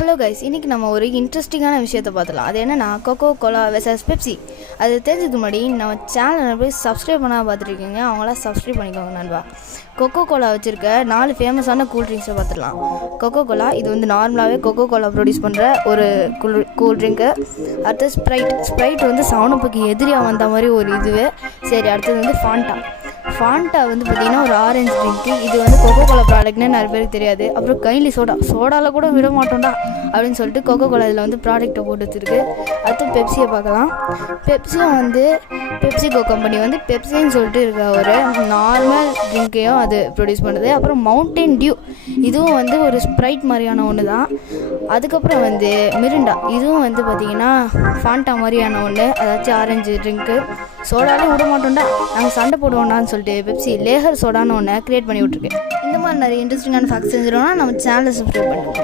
Hello guys, இன்றைக்கி நம்ம ஒரு இன்ட்ரெஸ்டிங்கான விஷயத்தை பார்த்துலாம். அது என்னென்னா கொக்கோ கோலா வெர்சஸ் பெப்சி. அது தெரிஞ்சதுக்கு முன்னாடி நம்ம சேனலை போய் சப்ஸ்கிரைப் பண்ணால் பார்த்துருக்கீங்க, அவங்களாம் சப்ஸ்கிரைப் பண்ணிக்கோங்க நண்பா. கொக்கோ கோலா வச்சுருக்க 4 ஃபேமஸான கூல்ட்ரிங்க்ஸை பார்த்துடலாம். கொக்கோ கோலா இது வந்து நார்மலாகவே கொக்கோ கோலா ப்ரொடியூஸ் பண்ணுற ஒரு கூல்ட்ரிங்க்கு. அடுத்தது ஸ்ப்ரைட் வந்து 7up எதிரியாக வந்த மாதிரி ஒரு இதுவே. சரி, அடுத்தது வந்து ஃபாண்டா வந்து பார்த்திங்கன்னா ஒரு ஆரஞ்சு ட்ரிங்க்கு. இது வந்து கொக்கோ கோலா ப்ராடக்ட்னே நிறைய பேருக்கு தெரியாது. அப்புறம் கைலி சோடாவில் கூட விட மாட்டோம்டா அப்படின்னு சொல்லிட்டு கொக்கோ கோலா இதில் வந்து ப்ராடக்ட்டை போட்டு வச்சுருக்கு. அடுத்து பெப்சியை பார்க்கலாம். பெப்சியும் வந்து பெப்சிகோ கம்பெனி வந்து பெப்சின்னு சொல்லிட்டு இருக்க ஒரு நார்மல் ட்ரிங்க்கையும் அது ப்ரொடியூஸ் பண்ணுது. அப்புறம் மவுண்டைன் டியூ, இதுவும் வந்து ஒரு ஸ்ப்ரைட் மாதிரியான ஒன்று தான். அதுக்கப்புறம் வந்து மிரிண்டா, இதுவும் வந்து பார்த்திங்கன்னா ஃபாண்டா மாதிரியான ஒன்று, அதாச்சும் ஆரஞ்சு ட்ரிங்க்கு. சோடாலே விட மாட்டோம்டா, நாங்கள் சண்டை போடுவோம்டான்னு சொல்லிட்டு பெப்சி லேகர் சோடான்னு ஒன்று க்ரியேட் பண்ணி விட்ருக்கு. இந்த மாதிரி நிறைய இன்ட்ரெஸ்டிங்கான ஃபேக்ட்ஸ் செஞ்சிடோம்னா நம்ம சேனலை சப்ஸ்கிரைப் பண்ணுங்கள்.